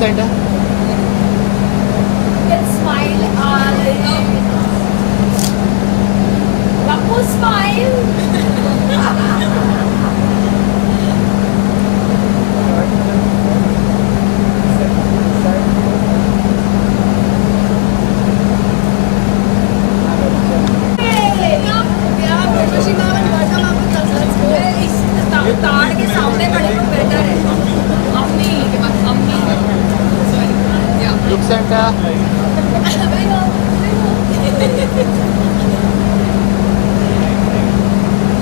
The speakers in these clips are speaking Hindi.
center. Smile. Bapu smile. ताड़ के सामने खड़े को बेटर है अम्मी के पास अम्मी Look center.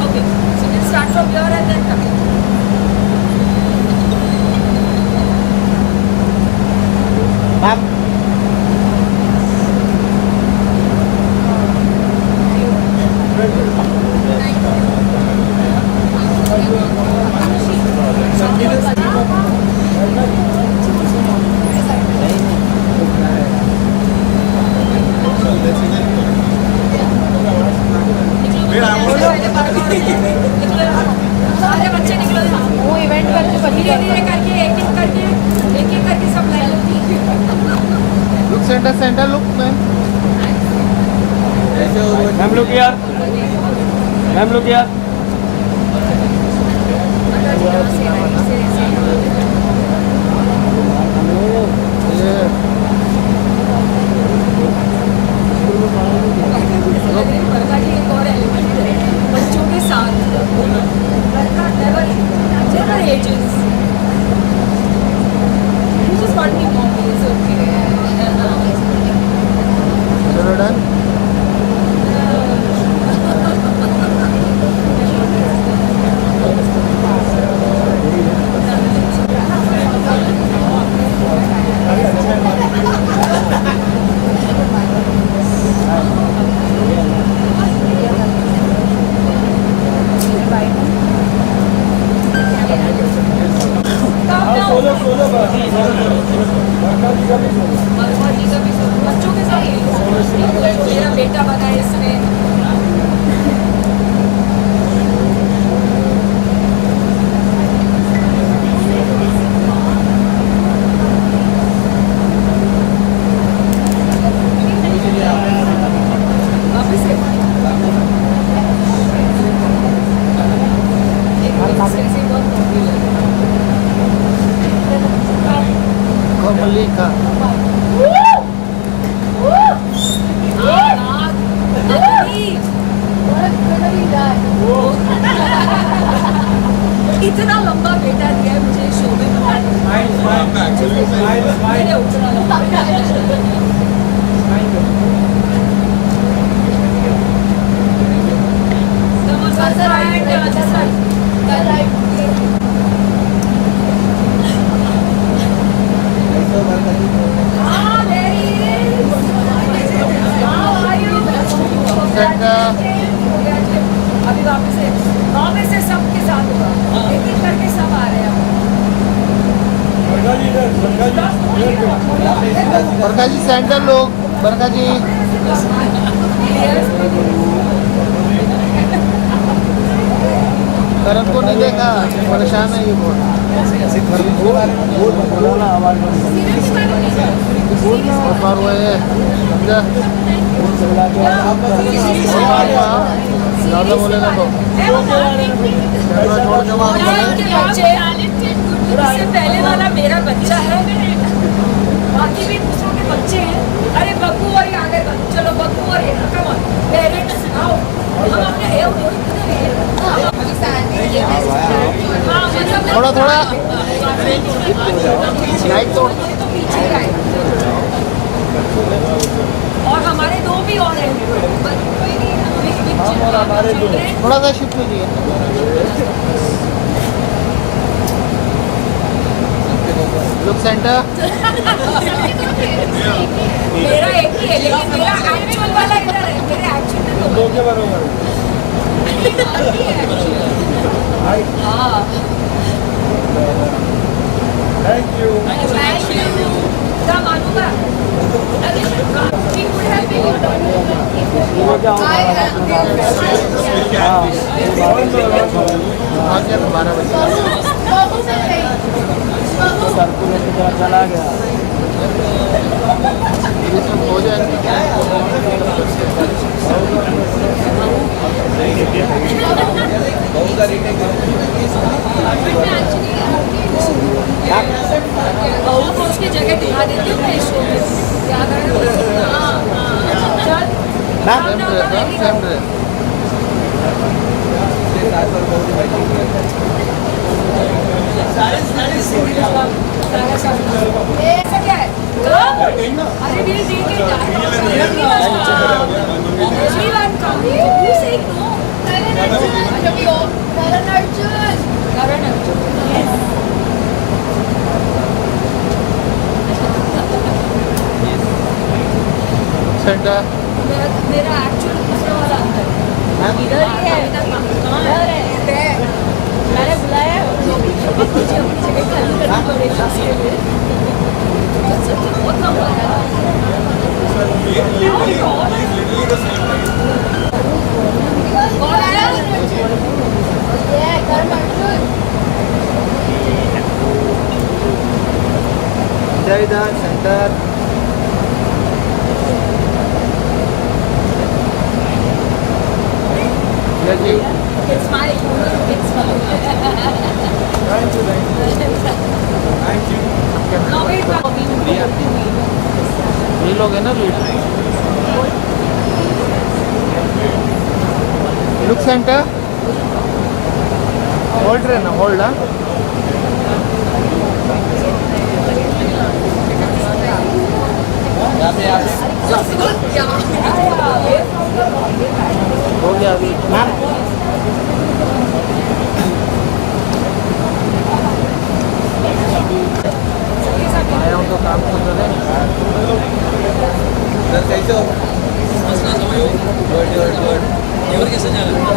Okay, so we'll start from here and then come in. Ma'am. सारे बच्चे निकलो वो इवेंट करके धीरे धीरे करके एक एक करके सब line Look center, center. Look, ma'am. Ma'am लोग यार, मैम लोग यार। बच्चों के साथ ages. You just want me mommy, it's okay. Chalo done. बच्चों के साथ मेरा बेटा बना है इसमें वापस से Komalika. इतना लंबा बेटा दिया है मुझे शो में उतना लंबा अभी वापस से सबके साथ होगा एक एक करके सब आ रहे हैं बरका जी सेंटर लोग. बरका जी. करण को नहीं देखा, परेशान है ये बहुत. बहुत बार हुआ है. समझा? ज़्यादा बोले ना तो छोड़ के वहाँ इससे पहले वाला मेरा बच्चा है बाकी भी दूसरों के बच्चे हैं अरे बब्बू और ये आगे चलो बब्बू और ये कम ऑन पेरेंट्स आओ हम अपने थोड़ा थोड़ा लाइट तोड़. और हमारे दो भी और हैं थोड़ा सा शिफ्ट कीजिए. Look centre. मेरा एक ही है लेकिन मेरा एक्चुअल वाला इधर है मेरे एक्चुअल में दो के बराबर हाँ थैंक यू. क्या मानूंगा He would have been your daughter. I am हाँ आ गया 12 बजे बाबू से नहीं सर्कुलर की तरफ चला गया ये सब हो जाएंगे बहू को उसकी जगह दिखा देती हूँ मैं इस शो में याद आया हाँ चल सेम ड्रेस सेम ड्रेस ऐसा क्या है अरे वील दे के करण अर्जुन सेंटर मेरा एक्चुअल दूसरा वाला अंदर इधर ही है कहाँ है मैंने बुलाया मुझे अपनी जगह खाली करनी पड़ेगी इसके लिए बहुत कम कौन आया करण अर्जुन इधर सेंटर जी It's fine. It's fine. No, wait, ये लोग है ना लुक सेंटर होल्ड रहे ना होल्ड हाँ हो गया अभी मैम आया हूँ तो काम तो करें कैसे हो गुड गुड गुड एवर कैसे जा रहा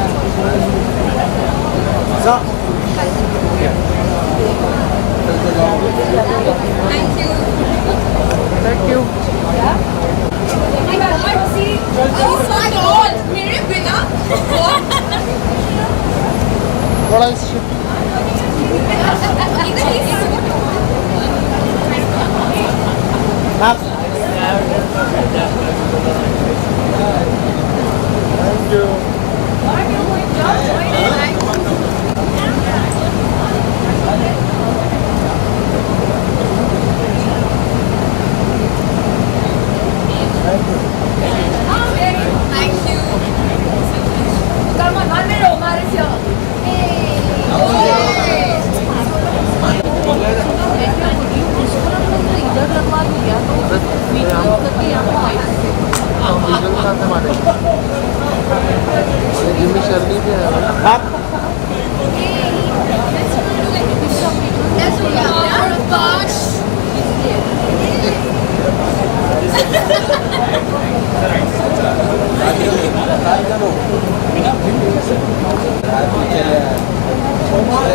थैंक यू मेरे बिना थोड़ा thank you Thank you. Come on, Marmero, Mauricio. इधर लगवा दिया तो वीडियो करके यहाँ हमारे जिम्मी शर्मी भी है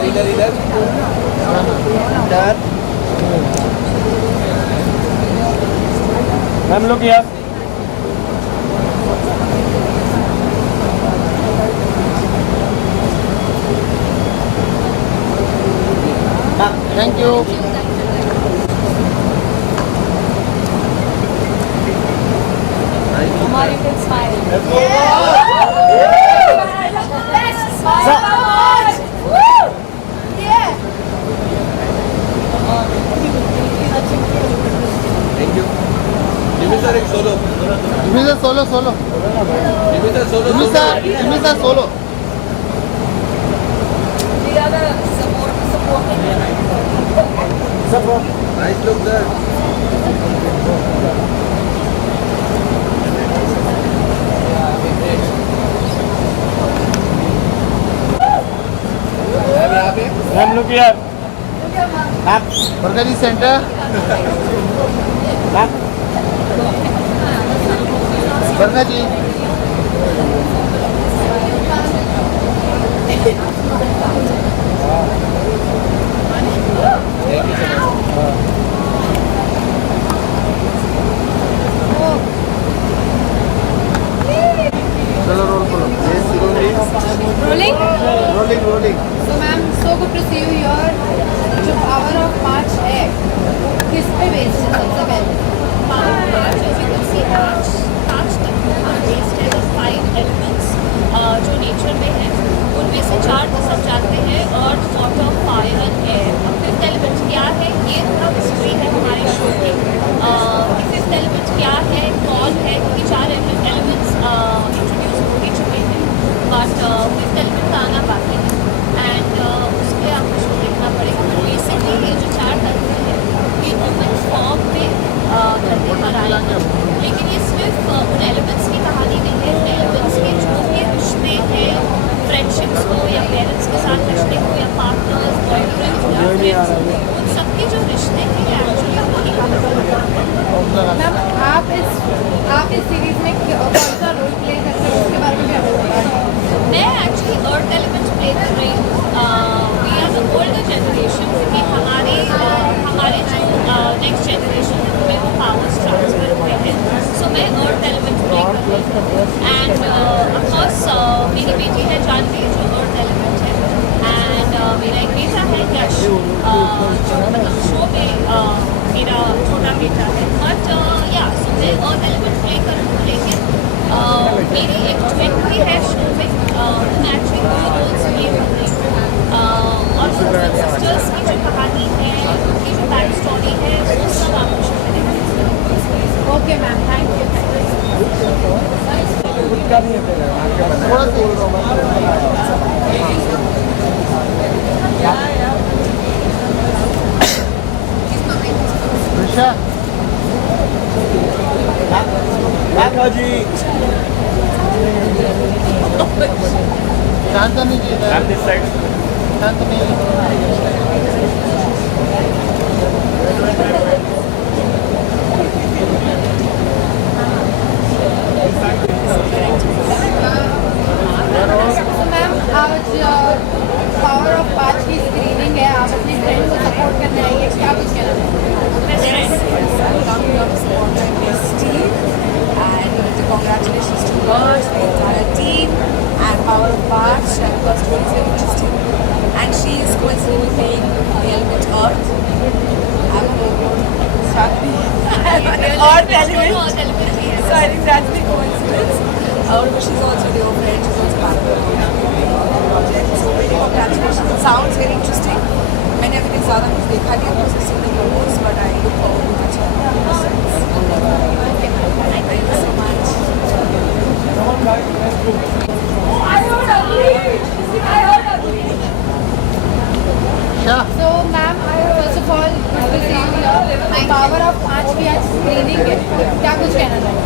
इधर इधर डर मैम लोग यार थैंक यू हमारी फिर smile thank you Jimmy sir एक solo Jimmy sir solo solo Jimmy sir solo Jimmy sir solo nice look sir ma'am लोग यार बरका जी सेंटर बरका जी Rolling? Rolling rolling So ma'am, so good to see you here. जो power of March है, किस पे based है सबसे पहले? Power of March, as you can see, March based है 5 elements जो नेचर में है, उनमें से 4 तो सब जानते हैं, earth, water, fire and air. Fifth element क्या है, ये थोड़ा मिस्ट्री है हमारे शो की। फिफ्थ एलिमेंट क्या है, कौन है, क्योंकि 4 एलिमेंट्स इंट्रोड्यूस हो ही चुके हैं, बट फिफ्थ एलिमेंट का आना बाकी है एंड उस पर आपको शो देखना पड़ेगा। बेसिकली ये जो 4 तत्व हैं ये ह्यूमन फॉर्म में धरती पर आए हैं, लेकिन ये सिर्फ उन एलिमेंट्स की कहानी नहीं है। एलिमेंट्स के जो भी रिश्ते हैं, फ्रेंडशिप्स हो या पेरेंट्स के साथ रिश्ते हो या पार्टनर्स, बॉयफ्रेंड्स या फ्रेंड्स, उन सबके जो रिश्ते हैं ये एक्चुअली वही मैम आप इस सीरीज में कौन सा रोल प्ले करते हैं उसके बारे में भी हमें बताइए। मैं एक्चुअली अर्थ एलिमेंट प्ले कर रही हूँ। We are the older generation क्योंकि हमारे जो नेक्स्ट जनरेशन है उनमें वो पावर्स ट्रांसफर हुए हैं। सो मैं अर्थ एलिमेंट प्ले कर रही हूँ एंड ऑफकोर्स मेरी बेटी है जानवी जो अर्थ एलिमेंट है एंड मेरा एक बेटा है यश जो मतलब शो में मेरा छोटा बेटा है। बट या सो मैं अर्थ एलिमेंट प्ले कर रही हूँ, लेकिन मेरी एक ट्विन भी है शो में। मैं एक्चुअली 2 रोल्स प्ले कर रही हूँ और सिस्टर्स की जो कहानी है, उनकी जो बैक स्टोरी है, वो सब आपको शो में देखने को मिलेगा। Okay ma'am, thank you. थोड़ा सा ऋषा जी शांत नहीं जी दिस साइड शांत नहीं तो मैम आज पावर ऑफ 5 की स्क्रीनिंग है, आप अपने फ्रेंड को सपोर्ट करने आई है, क्या कुछ कहना चाहेंगे? Congratulations to her, to the entire team, and Power of March. And her story is very interesting. And she is coincidentally playing the element Earth. I'm Earth element. So I think that's the coincidence. She's also your friend. She's also part of the project. So very congratulations. It sounds very interesting. मैंने अभी तक ज़्यादा कुछ देखा नहीं है processing the roles, but I look forward to watching the process. Thank you so much. क्या So ma'am, first of all, good to see you here. Power of 5 की आज स्क्रीनिंग है, क्या कुछ कहना चाहेंगे?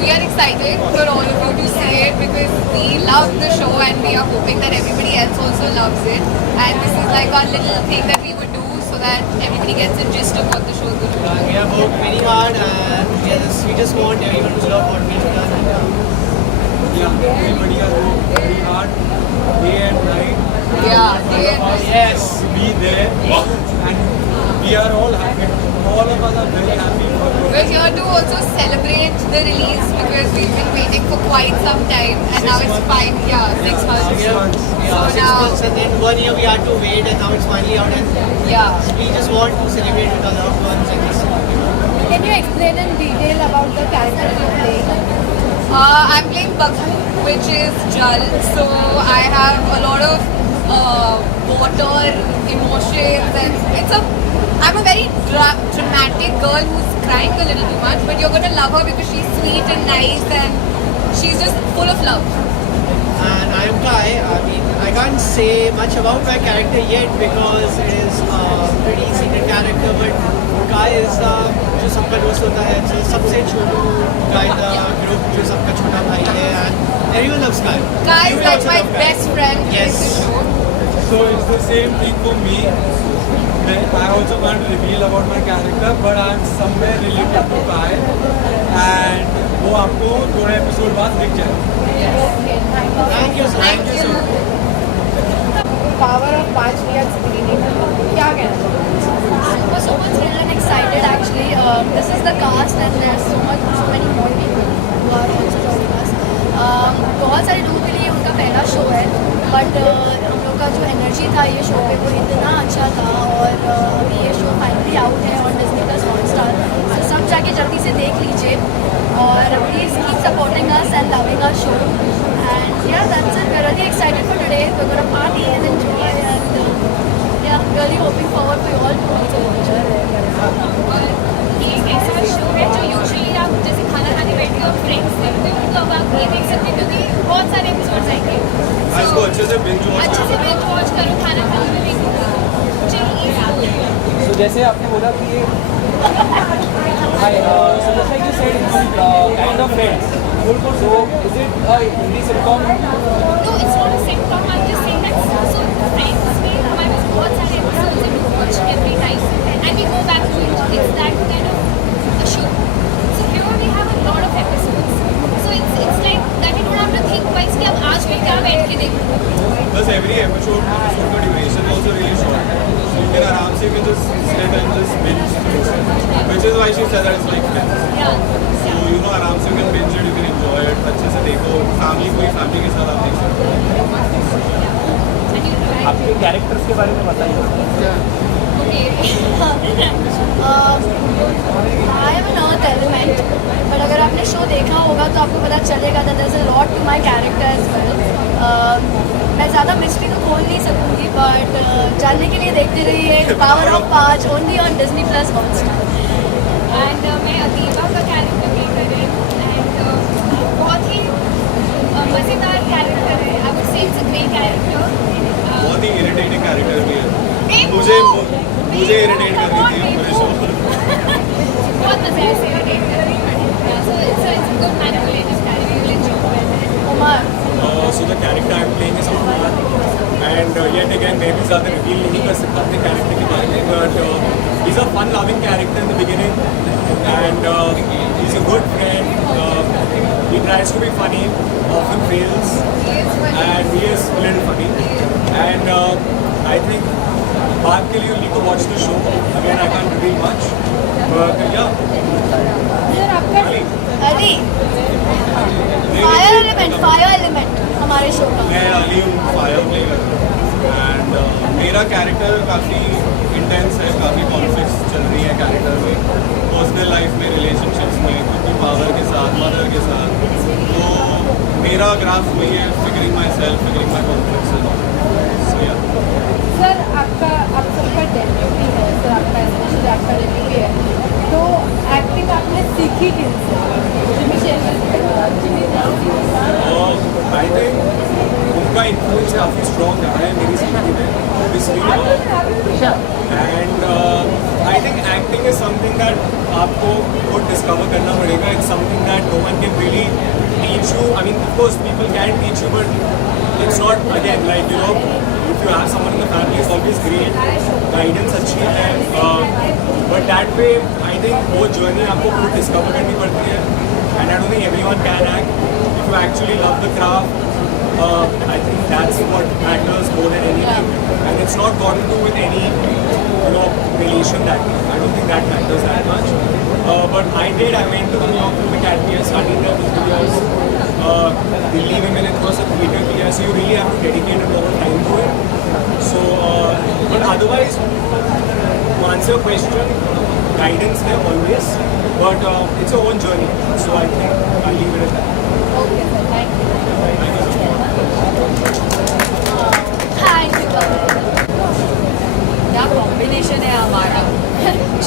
We are excited for all of you to see it because we love the show and we are hoping that everybody else also loves it. And this is like our little thing that we would do so that everybody gets the gist of what the show is going to be. We have worked very hard and we just want everyone to love what we've done. Yeah, everybody has worked very hard, day and night. Yeah, day and night. Yes. To be there, and we are all happy. All of us are very happy for you. We're here to also celebrate the release because we've been waiting for quite some time and now it's 6 months. 6 months. So 6 now- months and then 1 year we had to wait and now it's finally out and Yeah. we just want to celebrate with our loved ones and this. Can you explain in detail about the character you're playing? I'm playing Baghu, which is Jal. So I have a lot of water, emotions, and I'm a very dramatic girl who's crying a little too much, but you're gonna love her because she's sweet and nice and she's just full of love. And I am Kai. I mean, I can't say much about my character yet because it is a pretty secret character, but Kai is जो सबका दोस्त होता है, जो सबसे छोटू guy in the group, जो सबका छोटा भाई है, and everyone loves Kai. Kai You is will like also my love Kai. best friend in Yes. the show. So it's the same thing for me. I also can't reveal about my character, but I'm somewhere related to Kai, and वो आपको थोड़े एपिसोड बाद दिख जाए. Okay, thank you. Thank you so much. Power of 5 की आज स्क्रीनिंग है, क्या कहना चाहेंगे? We're so much thrilled and excited actually. This is the cast and there's so many more people who are also joining us. बहुत सारे लोगों के लिए उनका पहला शो है बट हम लोग का जो एनर्जी था ये शो पे वो इतना अच्छा था और अभी ये शो फाइनली आउट है ऑन डिज्नी प्लस हॉटस्टार, तो सब जाके जल्दी से देख लीजिए और please keep supporting us and loving our show and yeah that's it, we are really excited for today, we are gonna party and enjoy and yeah really hoping forward to all to also watch. ये एक ऐसा शो है जो यूजुअली आप जैसे खाना खाने बैठे हो फ्रेंड्स देखते हो तो अब आप ये देख सकते हो क्योंकि बहुत सारे एपिसोड्स आएंगे। इसको अच्छे से बिंज वॉच अच्छे से binge watch करो, खाना खाने में देखो, चलिए। तो जैसे आपने बोला कि ये so just like you said, it's kind of friends. So is it a Hindi sitcom? No, it's not a sitcom. I'm just saying that so friends में हमारे पास बहुत सारे episodes हैं to watch every night and we go back to it. It's that kind of a show. So here we have a lot of episodes. So it's like that you don't have to think twice कि अब आज मैं क्या बैठ के देखूँ. Plus every episode का duration is also really short. So you can आराम से just sit and just binge through it. Which is why she said that it's like friends. Yeah. So you know आराम से you can binge it, you can enjoy it, अच्छे से देखो, पूरी फैमिली के साथ आप देख सकते हो। And you try. आपके कैरेक्टर्स के बारे में बताइए। Okay. I am an earth element, but अगर आपने शो देखा होगा तो आपको पता चलेगा that there is a lot to my character as well. मैं ज़्यादा मिस्ट्री तो खोल नहीं सकूँगी बट जानने के लिए देखते रहिए पावर ऑफ पाँच only on Disney plus Hotstar. And मैं अतीबा का कैरेक्टर प्ले कर रही हूँ एंड बहुत ही मज़ेदार कैरेक्टर है। I would say it's a great character. बहुत ही इरिटेटिंग कैरेक्टर भी है। मुझे इरिटेट कर रही थी पूरे शो पर। बहुत मज़ा आया इसे irritate करने में। So it's a good manipulative character. You'll enjoy. Umar So the character I'm playing is Umar, and yet again मैं भी ज़्यादा रिवील नहीं कर सकता अपने कैरेक्टर के बारे में, but he's a fun loving character in the beginning, and he's a good friend. He tries to be funny, often fails, and he is a little funny, and I think बात के लिए you need to watch the show. Again, I can't reveal much, but yeah. Ali fire element हमारे शो का। मैं अली हूँ, फायर प्ले कर रहा हूँ, एंड मेरा कैरेक्टर काफ़ी इंटेंस है, काफ़ी कॉन्फ्लिक्ट्स चल रही है कैरेक्टर में, पर्सनल लाइफ में, रिलेशनशिप्स में, खुद की पावर के साथ, मदर के साथ। तो मेरा ग्राफ वही है, figuring myself, figuring my conflicts. So yeah sir आपका आप सबका डेब्यू भी है, सर आपका स्पेशली आपका डेब्यू भी है, तो एक्टिंग आपने सीखी किनसे? आई थिंक उनका इन्फ्लुएंस काफ़ी स्ट्रॉन्ग है मेरी जिंदगी में, obviously, and I think acting is something that आपको खुद डिस्कवर करना पड़ेगा। It's something that no one can really teach you. I mean of course people can teach you, but it's not again like you know if you have someone in the family is always great, guidance अच्छी है, but that way I think वो जर्नी आपको खुद डिस्कवर करनी पड़ती है, and I don't think everyone can act if you actually love the craft. I think that's what matters more than anything, and it's not got to do with any relation that I don't think that matters that much. But I went to the New York Film Academy, I studied there for 3 years. Delhi में मैंने थोड़ा सा theatre किया, so you really have to dedicate a lot of time to it. So, but otherwise, to answer your question, guidance there always, but it's a own journey. So I think I'll leave it at that. Okay sir, thank you. Thank you. क्या कॉम्बिनेशन है हमारा,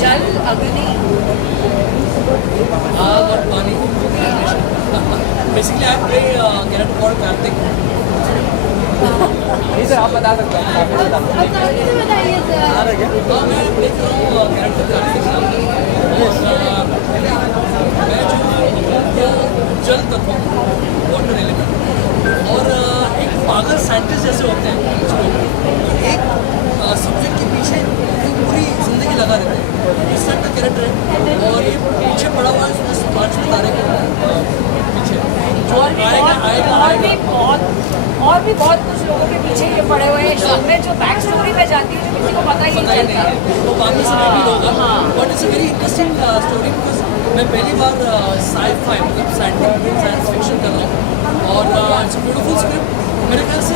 जल अग्नि आग और पानी। Basically I play character called Kartik. नहीं सर आप बता सकते हैं, आप बता सकते हैं। कैसे बताइए सर? हाँ मैं प्ले कर रहा हूँ कैरेक्टर कार्तिक, और मैं जो जल तत्व वाटर एलिमेंट और एक पागल साइंटिस्ट जैसे होते हैं, एक सब्जेक्ट के पीछे पूरी जिंदगी लगा देते हैं। इस टाइप का कैरेक्टर है, और ये पीछे पड़ा हुआ है उसमें 5 तारे के पीछे जो आएगा। और भी बहुत कुछ लोगों के पीछे ये पड़े हुए हैं शो में, जो बैक स्टोरी पे जाती है जो किसी को पता ही नहीं चलता। तो बाकी से भी होगा, but it's a very interesting story, because मैं पहली बार साइंस फिक्शन कर रहा हूँ, और इट्स अ ब्यूटीफुल स्क्रिप्ट, मेरे ख्याल से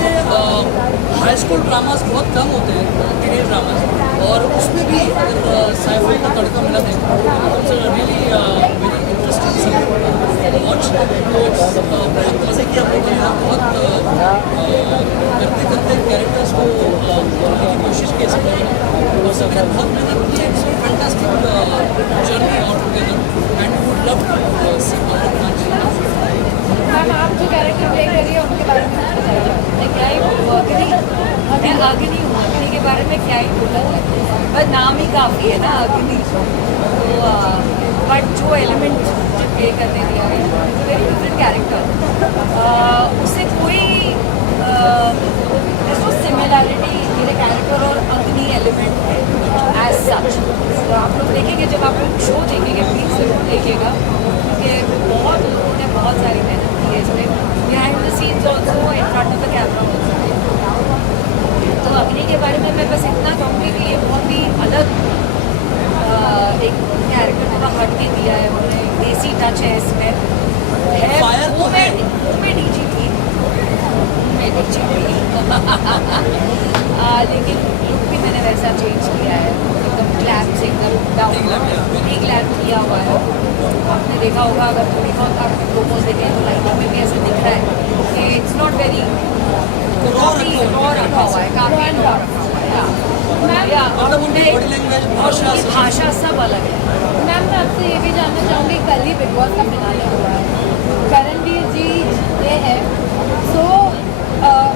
हाई स्कूल ड्रामास बहुत कम होते हैं, टीनेज ड्रामास, और उसमें भी अगर साइफाई का तड़का मिला है it's really very interesting watch. तो बहुत मज़े की हम लोगों ने बहुत करते करते कैरेक्टर्स को बोलने की कोशिश की इसमें, और सभी ने बहुत मेहनत की है। It's fantastic journey all together and would love to see ma'am आप जो कैरेक्टर प्ले कर रही है उनके बारे में मैं क्या ही बोलूँ, अग्नि, मैं अग्नि हूँ, अग्नि के बारे में क्या ही बोला जाए, बस नाम ही काफ़ी है ना अग्नि। तो बट जो एलिमेंट जो प्ले करने दिया है वेरी डिफरेंट कैरेक्टर, उससे कोई सिमिलैरिटी मेरे कैरेक्टर और अग्नि एलिमेंट है एज सच। तो आप लोग देखेंगे, जब आप लोग शो देखेंगे प्लीज जरूर देखिएगा, क्योंकि बहुत लोगों ने बहुत सारी मेहनत की है इसमें, behind the scenes also, in front of the camera also. तो अग्नि के बारे में मैं बस इतना कहूँगी कि ये बहुत ही अलग एक कैरेक्टर थोड़ा हट के दिया है उन्होंने, देसी टच है इसमें है। Fire तो है। मैं डीजी थी, मैं डीजी थी लेकिन लुक भी मैंने वैसा चेंज किया है, एकदम ग्लैम से एकदम डाउन ग्लैम किया हुआ है। आपने देखा होगा, अगर थोड़ी बहुत आपने प्रोमोज देखे तो लाइटिंग में भी ऐसा दिख रहा है कि इट्स नॉट वेरी काफ़ी रॉ रखा हुआ है, काफ़ी रॉ रखा हुआ है। मतलब उनकी बॉडी लैंग्वेज, भाषा सब अलग है। मैम मैं आपसे ये भी जानना चाहूँगी, कल ही बिग बॉस का फिनाले हुआ है, करणवीर जी ये है, सो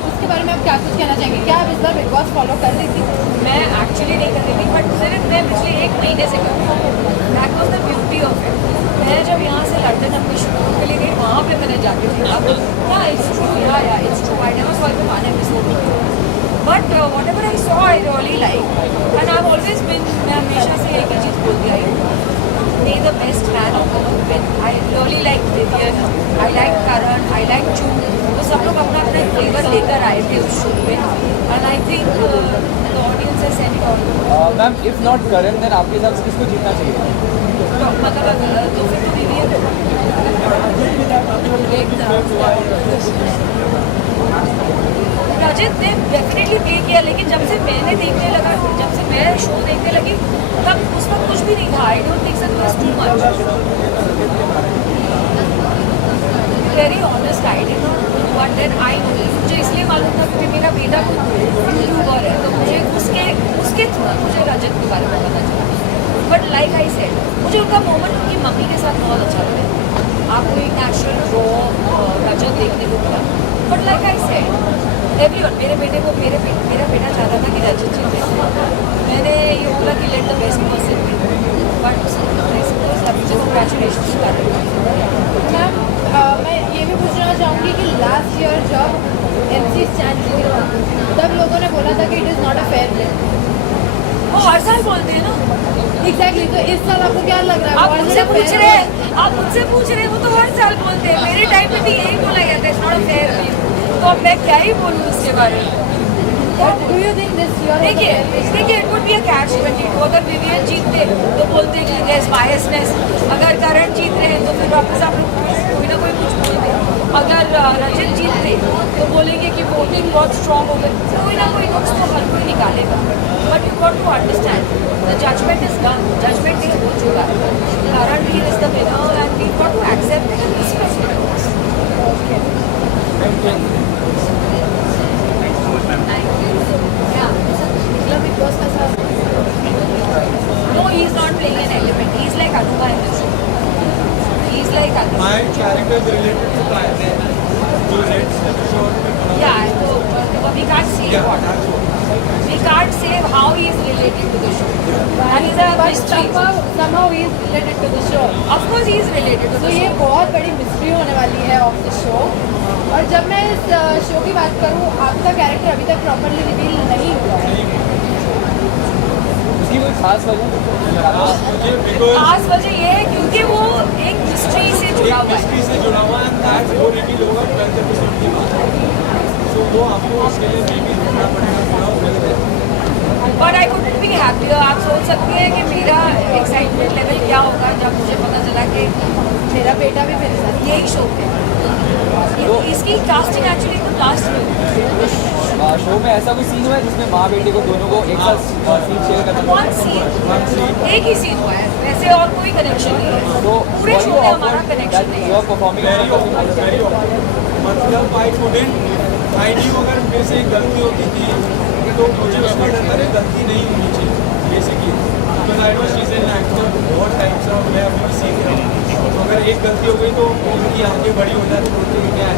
उसके बारे में आप क्या कुछ कहना चाहेंगे? क्या आप इस बार बिग बॉस फॉलो कर रही थी? मैं एक्चुअली नहीं कर रही थी, बट सिर्फ मैं पिछले 1 महीने से कर रही हूँ। That was the beauty of it. मैं जब यहाँ से लंदन अपनी शूटिंग के लिए गई, वहाँ पे मैंने जाके देखा, हाँ it's true, yeah it's true, I never saw the one episode, but whatever I saw I really like, and I have always been, मैं हमेशा से एक ही चीज़ बोलती आई हूँ, be the best man of the women. I really like Vivian, I like Karan, I like Chu. तो सब लोग अपना अपना फ्लेवर लेकर आए थे उस शो में, and I think the audience has sent it all. Ma'am if not Karan then आपके हिसाब से किसको जीतना चाहिए? तो मतलब तो फिर तो Vivian रजत ने डेफिनेटली पे किया, लेकिन जब से मैंने देखने लगा, जब से मैं शो देखने लगी, तब उस वक्त कुछ भी नहीं था। I don't think so it too much, very honest I did not know what then I know. मुझे इसलिए मालूम था क्योंकि मेरा बेटा यूट्यूबर है, तो मुझे उसके थ्रू मुझे रजत के बारे में पता चला। बट लाइक आई सेड, मुझे उनका मोमेंट उनकी मम्मी के साथ बहुत अच्छा लगा। आपको एक नेचुरल रॉ रजत देखने को मिला, but like I said everyone, मेरा बेटा चाहता था कि रजत जीते। मैंने ये बोला कि let the best person be, but मुझे कंग्रेचुलेशन कर रही हूँ। मैम मैं ये भी पूछना चाहूँगी कि लास्ट ईयर जब MC स्टैंड हुआ, तब लोगों ने बोला था कि it is not a fair play. वो हर साल बोलते हैं ना। एग्जैक्टली, तो इस साल आपको क्या लग रहा है? आप मुझसे पूछ रहे हैं, वो तो हर साल बोलते हैं। मेरे टाइम में भी यही बोला गया था, it's not a fair play. तो अब मैं क्या ही बोलूँ उसके बारे में। Do you think this year? देखिए it would be a catch 22। अगर विवियन जीतते तो बोलते कि देयर इज बायसनेस, अगर करण जीत रहे हैं तो फिर वापस आप लोग कोई ना कोई कुछ बोलते। अगर रजत जीतते तो बोलेंगे कि वोटिंग बहुत स्ट्रॉन्ग हो गई। कोई ना कोई नुक्स तो हर कोई निकालेगा, but you got to understand the judgement is done, judgement day हो चुका है। Karan Veer is the winner and we got to accept and respect. No, he is not playing an element. He is like Anuba in the show. He is like Anuba. My character is related to Kyle. जो रेड एपिसोड में बना Yeah, so we can't say what. We can't say how he is related to the show. That is a mystery. somehow he is related to the show. Of course, he is related to तो the ये show. बहुत बड़ी मिस्ट्री होने वाली है ऑफ द शो। और जब मैं इस शो की बात करूँ, आपका कैरेक्टर अभी तक प्रॉपरली रिवील नहीं हुआ है। उसकी कोई खास वजह? मुझे बिकॉज खास वजह ये है क्योंकि वो एक मिस्ट्री से जुड़ा हुआ है। हिस्ट्री से जुड़ा हुआ है, दैट वो रिवील होगा 12th एपिसोड के बाद। तो वो आपको उसके लिए मे भी देखना पड़ेगा थोड़ा मिलते हैं। But I could be happy. आप सोच सकती हैं कि मेरा एक्साइटमेंट लेवल क्या होगा जब मुझे पता चला कि मेरा बेटा भी मेरे साथ यही शो है। इसकी कास्टिंग एक्चुअली तो लास्ट में शो में ऐसा कोई सीन हुआ है जिसमें माँ बेटे को दोनों को एक साथ सीन शेयर करना पड़ा? वन सीन एक ही सीन हुआ है, वैसे और कोई कनेक्शन नहीं है। तो पूरे शो में हमारा कनेक्शन नहीं है। परफॉर्मिंग मतलब आई न्यू अगर मेरे से एक गलती होती थी तो मुझे उसका डर था कि गलती नहीं होनी चाहिए basically, because I was शीज an actor बहुत टाइम से और मैं अभी सीख रहा हूँ, तो अगर एक गलती हो गई तो उनकी आंखें बड़ी हो जाती बोलते कि क्या है,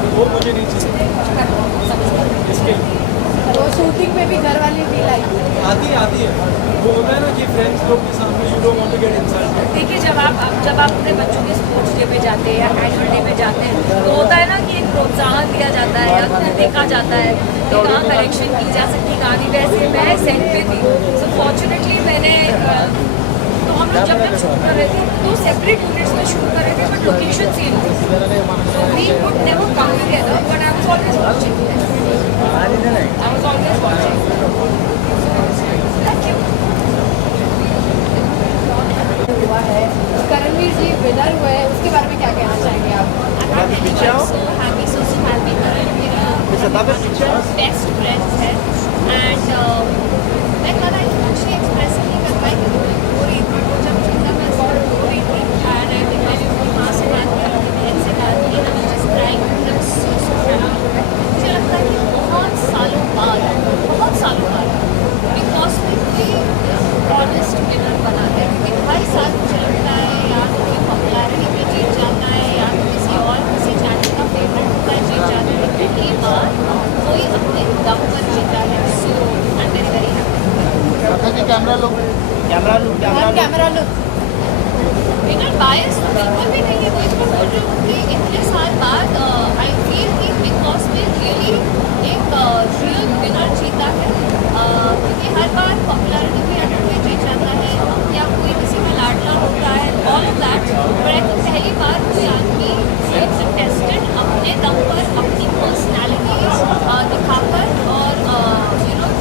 तो वो मुझे नहीं चाहिए इसके तो शूटिंग में भी घर वाली फील आई? आती है वो होता है ना कि फ्रेंड्स लोग के सामने you don't want to get insulted. देखिए जब आप अपने बच्चों के स्पोर्ट्स डे पे जाते हैं या एनुअल डे पे जाते हैं तो होता है ना कि एक प्रोत्साहन दिया जाता है या फिर देखा जाता है कि कहाँ करेक्शन की जा सकती है कहाँ नहीं। वैसे मैं सेट पे थी, सो फॉर्चुनेटली मैंने तो हम लोग जब शूट कर रहे थे तो सेपरेट यूनिट्स में शूट कर रहे थे बट लोकेशन सेम थी, so we could never come together but I was always watching. Thank you. हुआ है करणवीर जी विनर हुए हैं, उसके बारे में क्या कहना चाहेंगे आप? बेस्ट फ्रेंड्स है एंड मैं कल एक्चुअली एक्सप्रेस नहीं कर पाई, हो रही थी तो जब चिंता मैं हो रही थी एंड मैंने अपनी माँ से बात की, अपनी बहन से बात की, मुझे लगता है कि बहुत सालों बाद बिकॉज में कोई ऑनेस्ट विनर बनाते हैं, क्योंकि हर साल मुझे लगता है या तो कोई पॉपुलैरिटी में जीत जाता है या तो किसी चैनल का फेवरेट होता है जीत जाता है, लेकिन ये बार कोई अपने दम पर जीता है। So I am very very happy. Camera look camera look winner bias तो बिल्कुल भी नहीं है, वो इसको बोल रही हूँ कि इतने साल बाद आई फील कि बिग बॉस में रियली एक रियल विनर जीता है, क्योंकि हर बार पॉपुलैरिटी भी अंडर में जीत जाता है या कोई किसी का लाडला होता है ऑल ऑफ दैट, बट तो पहली बार कोई आदमी टेस्टेड अपने दम पर अपनी पर्सनैलिटी दिखाकर और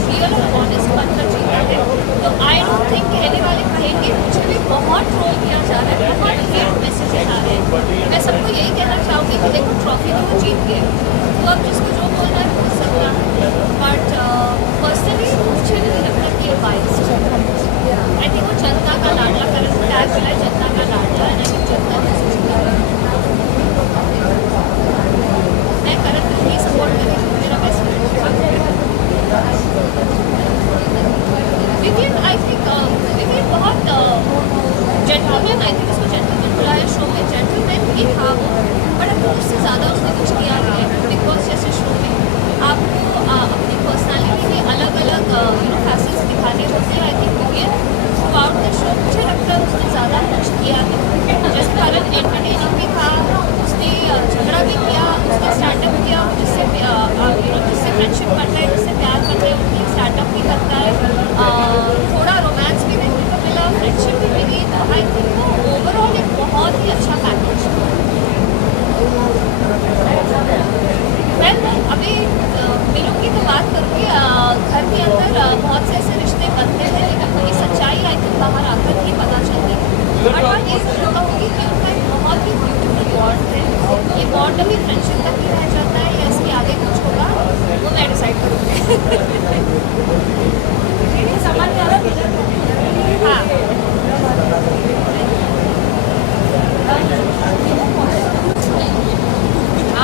रियल और ऑनेस्ट बनकर जीता है। तो आई डोंट थिंक कहने वाले कहेंगे, मुझे भी बहुत ट्रोल किया जा रहा है, बहुत हेट मैसेजेस आ रहे हैं, मैं सबको यही कहना चाहूँगी कि देखो ट्रॉफी तो वो जीत गए, तो अब जिसको जो बोलना है बोल सकता है, बट पर्सनली मुझे नहीं लगता कि ये बाइस आई थिंक वो जनता का लाडला कर टैग मिला है, जनता का लाडला है, लेकिन जनता ने मैं करण को ही सपोर्ट करेंगी, मेरा best friend Vivian I think Vivian बहुत जेंटलमैन, आई थिंक उसको जेंटलमैन बुलाया शो में, जेंटलमैन ही था वो, बट अब उससे ज़्यादा उसने कुछ किया नहीं है। बिग बॉस जैसे शो में आपको अपनी पर्सनालिटी के अलग अलग फैसेट्स दिखाने होते हैं। I think Vivian through out the show मुझे लगता है उसने ज़्यादा कुछ किया नहीं, जैसे करण एंटरटेनिंग भी था, उसने झगड़ा भी किया, उसने स्टार्टअप किया, जिससे फ्रेंडशिप करता है, जिससे प्यार करता है, उसने स्टार्टअप भी करता है, थोड़ा रोमांस भी देखने को मिला, फ्रेंडशिप भी मिली, तो आई थिंक वो ओवरऑल एक बहुत ही अच्छा पैकेज है। वेल अभी मिलूँ की तो बात करूँगी, घर के अंदर बहुत से ऐसे रिश्ते बनते हैं, लेकिन वही सच्चाई आई थिंक बाहर आकर ही पता चलती है। बट बात ये जरूर कहूँगी कि उनका एक बहुत ही ब्यूटीफुल बॉन्ड है, ये बॉन्ड अभी फ्रेंडशिप तक ही रह जाता है या इसके आगे कुछ होगा वो मैं डिसाइड करूँगी। हाँ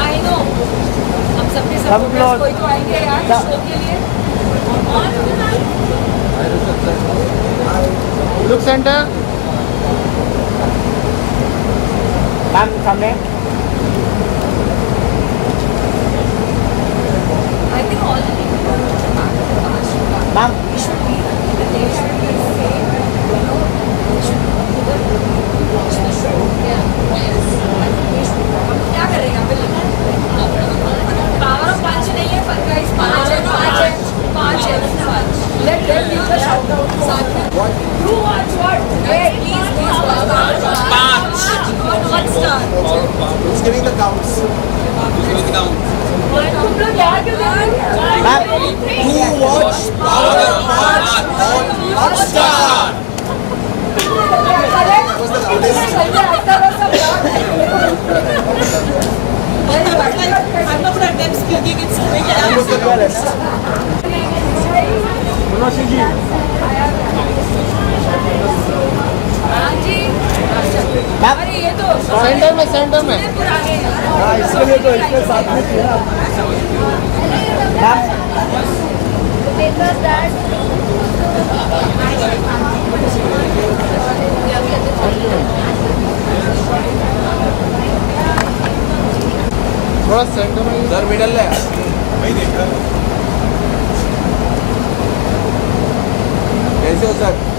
आई नो हम सबके सब कोई तो आएंगे यार शो के लिए। लुक सेंटर मैम सामने I think all the people ma'am we should be they should be same, they should watch the show. Yeah. Yes. I think we should. हम क्या करेगा फिर? Power of पांच नहीं है पर guys पांच है. Let them give the shout out. You watch what? Hey, please watch. पांच. One star. Who's giving the counts? तुम लोग यार क्यों देख रहे हो? Who watched Power of March on Hotstar? That was the loudest. I'm not going to attempt speaking. It's अरे ये तो सेंटर में पुराने हैं। हाँ इसके लिए तो इसके साथ में किया थोड़ा सेंटर में सर मिडल है वही देख रहा हूँ। कैसे हो सर?